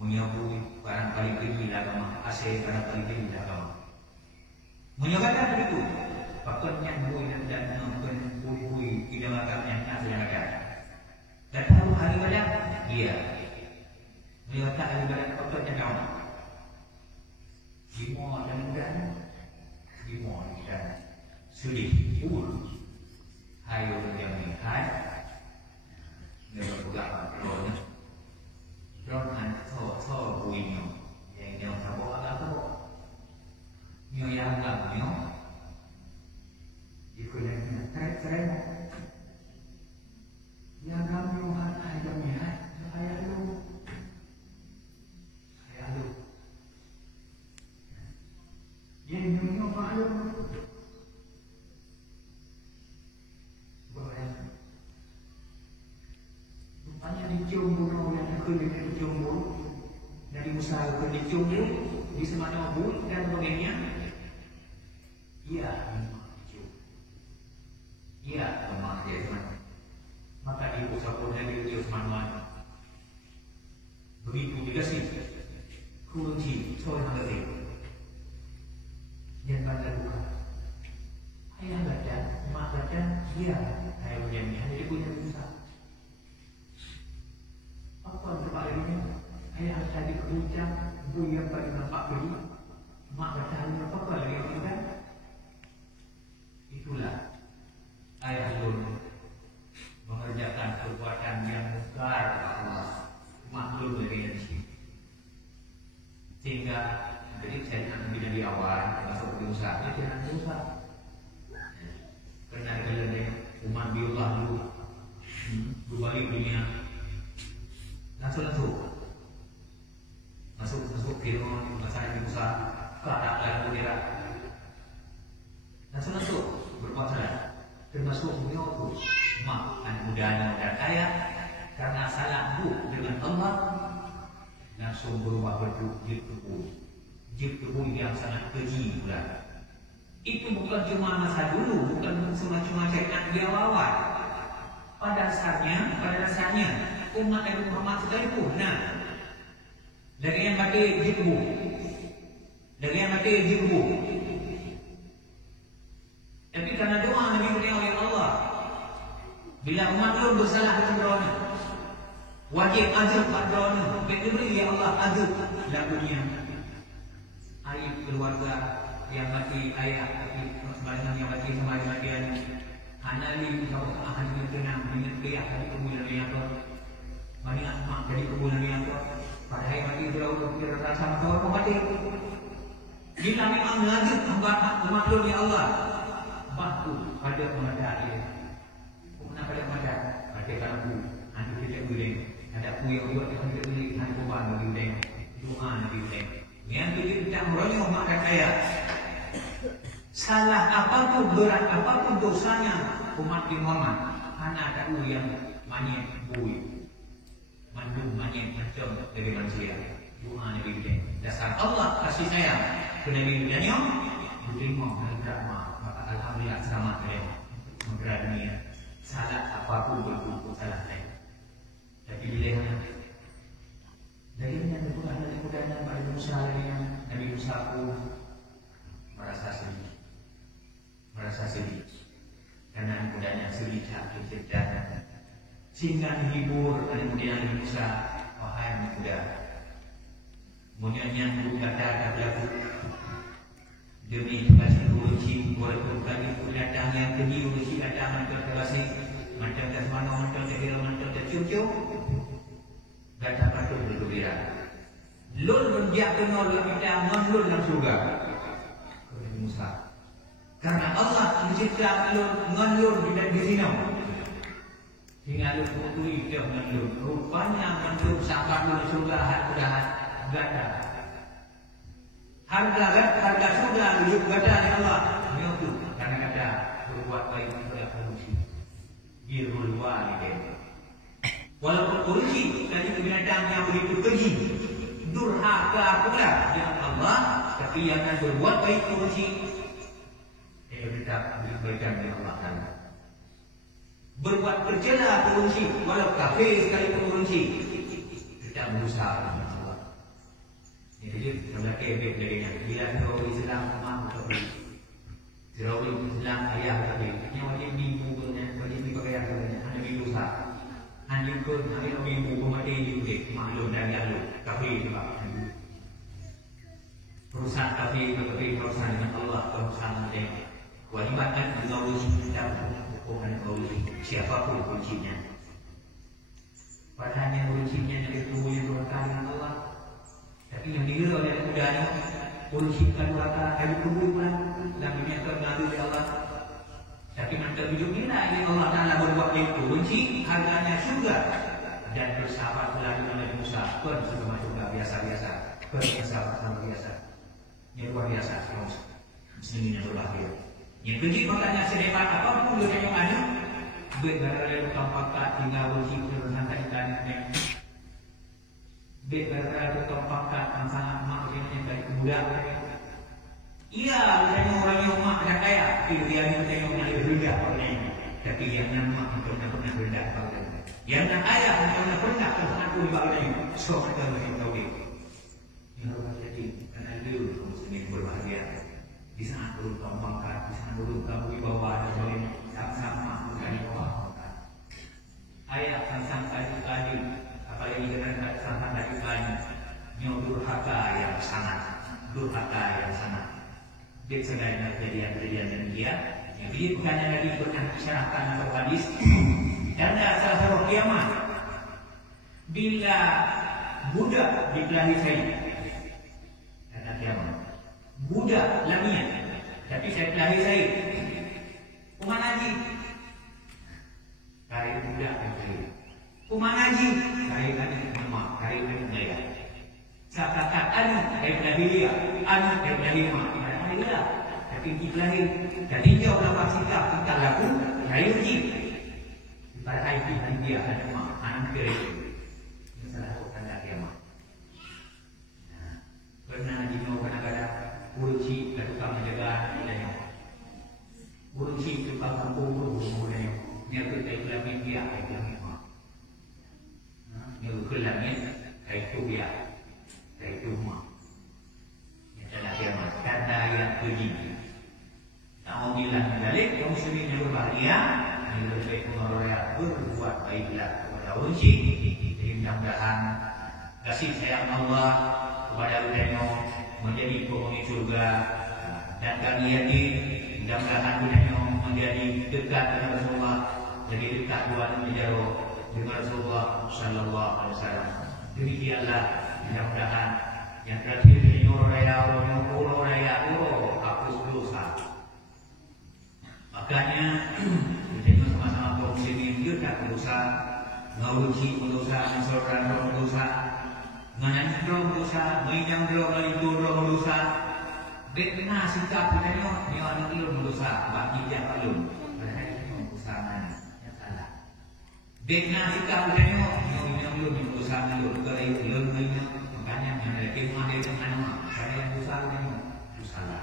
menyambut barang paling tinggi agama, asyik barang paling tinggi agama. Menyatakan begitu. Pakon yang bui dan bui tidak makannya tak ada. Dan tahu hari banyak dia. Melihat hari banyak pakon yang kau. Lima dan sedih pun. Hayo yang ni hai. Nếu gặp rồi nhá, rồi anh thọ bùi nhiều, vậy nhiều thằng bố đã có bộ, nhiều yang làm nhiều, thì cái này là cái yang làm nhiều hơn ai trong nhà ai luôn, vậy nhiều phải luôn. Hanya dicium bunuh yang kena dicium bunuh dari Musa kena dicium bunuh di semana bunuh dan sebagainya. Ia dicium. Ia lemah dia teman. Maka ibu sapurnya dicium semana. Begitu juga sih. Kunci soal hati. Yang pada buka. Ayah baca, mak baca, dia ayah punya dia punya Musa. Apa sebabnya ayah tadi kerucap buaya pada nampak beri mak baca apa lagi yang kan itulah ayah dulu mengerjakan perbuatan yang mungkar Allah makhluk dari ini sehingga jadi saya nak bila di awal masuk ke usaha jangan usah karena kalau umat biullah dulu berbalik dunia masuk Fir'aun masa Musa keadaan lalu dia masuk berbuat salah termasuk menyokong mak dan mudanya dan kaya karena salah dengan Allah langsung berubah bentuk jib tubuh yang sangat keji pula. Itu bukan cuma masa dulu, bukan cuma syaitan dia awal. Pada dasarnya umat Nabi Muhammad sekalipun. Lagi yang mati jibbu. Tapi karena doa Nabi beliau oleh Allah, bila umat belum bersalah dengan Fir'aun, wajib azab pada Fir'aun. Beri ya Allah azab lagunya. Aib keluarga yang mati, ayah sebaliknya yang mati kematian. Anali kau akan dikenang dengan pria dari kemuliaan yang kau. Mani mak dari kemuliaan yang kau. Pada hari mati berlalu kira rasa kau mati. Jika memang lazim umat ya Allah, batu pada mengadai. Mana pada mengadai? Pada kamu nanti kita boleh ada yang buat yang kita boleh nanti buat boleh doa nanti boleh. Yang kita meroyong mak kaya. Salah apapun, berat apapun dosanya umat Muhammad, anak tahu yang manyet bui, mandum manyet macam dari manusia. Doa Nabi Ibrahim. Dasar Allah kasih sayang ke Nabi Ibrahim. Diterima dan maka alhamdulillah selamat dia menggerak dunia. Salah apapun berbuat salah saya. Tapi bila dari yang dibuat dari mudahnya pada Musa yang Nabi Musa pun merasa sedih karena mudahnya sedih sakit dan sehingga dihibur oleh kemudian Nabi Musa, wahai muda, mudahnya kata berlaku demi kasih kunci buat kami datang yang kedua kunci datang macam terkasih macam tersemana macam terkira macam tercucuk kata patut bergembira lul menjatuh nol kita menlul dalam surga Musa. Karena Allah mencipta ngelur di zina. Tinggal lu itu mendung. Rupanya mendung sahabat surga harga gada. Harga surga hidup gada ya Allah. Itu karena gada berbuat baik kepada manusia. Birrul walidain. Walaupun korupsi tadi binatang yang begitu keji, durhaka pula dengan Allah, tapi yang berbuat baik korupsi, kita diberikan oleh Allah Taala. Berbuat tercela korupsi, walau kafir sekalipun korupsi, kita berusaha dengan Allah. Jadi kalau kebet lagi bila orang Islam mampu tapi orang Islam ayah tapi yang wajib dibuatnya, wajib dipakai katanya, hanya berusaha. Hanya pun hari minggu pemati di maklum dan lalu kafir juga. Perusahaan kafir tetapi perusahaan dengan Allah perusahaan dengan wajibatkan mengawasi dan hukuman mengawasi siapapun kuncinya. Padahal yang kuncinya dari tubuh yang durhaka dengan Allah. Tapi yang dilihat oleh kudanya kunci durhaka dari tubuh pula dan dunia terlalu oleh Allah. Tapi mantap hidup kita ini Allah Taala berbuat itu kunci harganya surga dan bersahabat lagi dengan Musa pun sudah surga biasa-biasa bersahabat sama biasa. Ini luar biasa muslimin yang berbahagia. Yang kecil makanya sedebat apapun dunia yang ada gara-gara tukang pangkat tinggal kunci terus tadi tanya gara-gara tukang pangkat yang sangat mak yang dari budak. Iya, misalnya orang yang mak dah kaya, tapi dia ni macam yang lebih rendah orangnya. Tapi yang mak macam nak pernah rendah orangnya. Yang nak kaya macam nak pernah tersanku di orangnya. So kita mesti tahu dia. Ini orang jadi kerana dia muslimin berbahagia. Di sana dulu kamu makan, di sana dulu kamu wibawa dan lain sama-sama bukan bawah. Ayat tentang tadi, apalagi dengan tentang tadi, durhaka yang sangat, durhaka yang sangat. Dia sedang kejadian-kejadian dan dia yang dia bukannya lagi pernah disyarahkan atau hadis karena salah satu kiamat bila budak dikelahi saya kata kiamat budak lamian tapi saya kelahi saya kuman haji kari budak kuman haji kari emak kari gaya saya kata anu daripada dia anu daripada mak tidak, tapi dikelahi. Jadi dia orang sikap kita laku, saya uji. Pada hari dia ada mak, anak dia itu. Ini salah satu tanda kiamat. Pernah jino kadang-kadang urusi dan tukang menjaga dan urusi tukang kampung dan dia kita ikhlamin dia, ikhlamin mak. Dia ikhlamin, itu dia, itu mak. Adalah kiamat kata yang keji. Alhamdulillah balik kaum muslimin yang berbahagia, yang lebih mengeroyak berbuat baiklah kepada uji. Jadi mudah-mudahan kasih sayang Allah kepada Udeno menjadi penghuni surga dan kami yakin mudah-mudahan Udeno menjadi dekat dengan Rasulullah, jadi dekat Tuhan menjauh dengan Rasulullah Sallallahu Alaihi Wasallam. Demikianlah mudah-mudahan yang terakhir ini orang hapus dosa. Makanya kita sama-sama kaum muslimin kita dosa, ngauji dosa, mensorkan dosa, menanjung dosa, menjangkau melipur dosa. Benar sikap kita ni orang ilmu dosa, bagi dia belum. Padahal itu dosa mana yang salah. Benar sikap kita ni belum dosa belum, kalau itu belum. Makanya yang ada firman dia dengan nama saya yang dosa ini salah.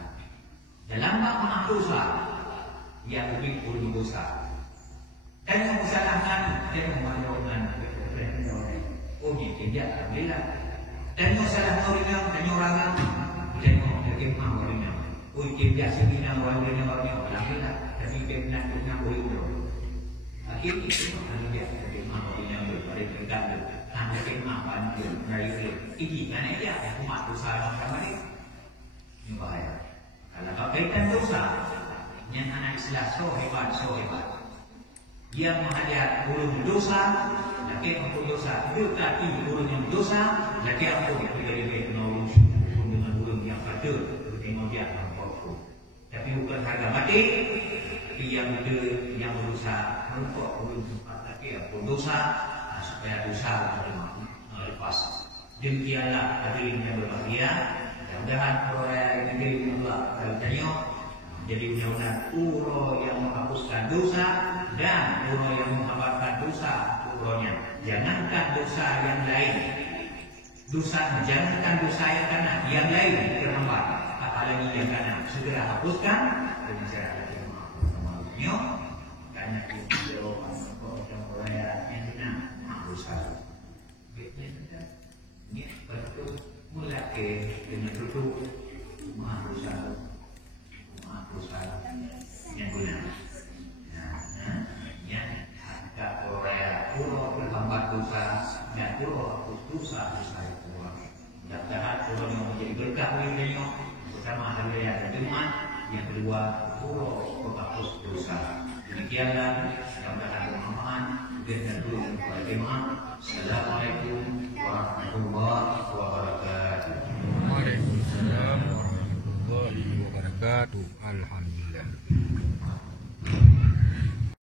Dalam bab maaf dosa yang lebih buruk dosa. Dan yang kesalahan dia memandangkan oh dia tidak alhamdulillah. Dan yang salah orang dan orang dia dia mau orang oh dia biasa bina orang alhamdulillah. Tapi dia nak orang akhirnya dia mau orang daripada tegak hanya kemapan dari ini karena dia umat dosa sama dia ini bahaya. Kalau kau kaitan dosa yang anak Islam so hebat dia mengajar guru dosa lagi untuk dosa itu tapi guru yang dosa lagi aku yang dari teknologi dengan guru yang betul tengok dia mampu tapi bukan harga mati Tapi yang berusaha merokok belum sempat lagi ya dosa, supaya dosa lepas. Demikianlah hadirin yang berbahagia. Mudah-mudahan perayaan negeri Allah bertanya jadi undang-undang uro yang menghapuskan dosa dan uro yang menghapuskan dosa uronya. Jangankan dosa yang lain, jangankan dosa yang lain terhambat, apalagi yang kanan segera hapuskan dengan cara maafnya. Karena itu orang perayaan yang benar dosa. Ini betul mulai dengan tutup maaf dosa yang benar. Jika Korea pulau berhambat dosa dan pulau hapus dosa itu. Mudah-mudahan pulau yang menjadi berkah wilayahnya pertama hari raya dan Jumat, yang kedua pulau menghapus dosa. Demikianlah yang mudah-mudahan bermanfaat dan dulu kepada jemaah. Assalamualaikum warahmatullahi wabarakatuh. Waalaikumsalam warahmatullahi wabarakatuh. Alhamdulillah.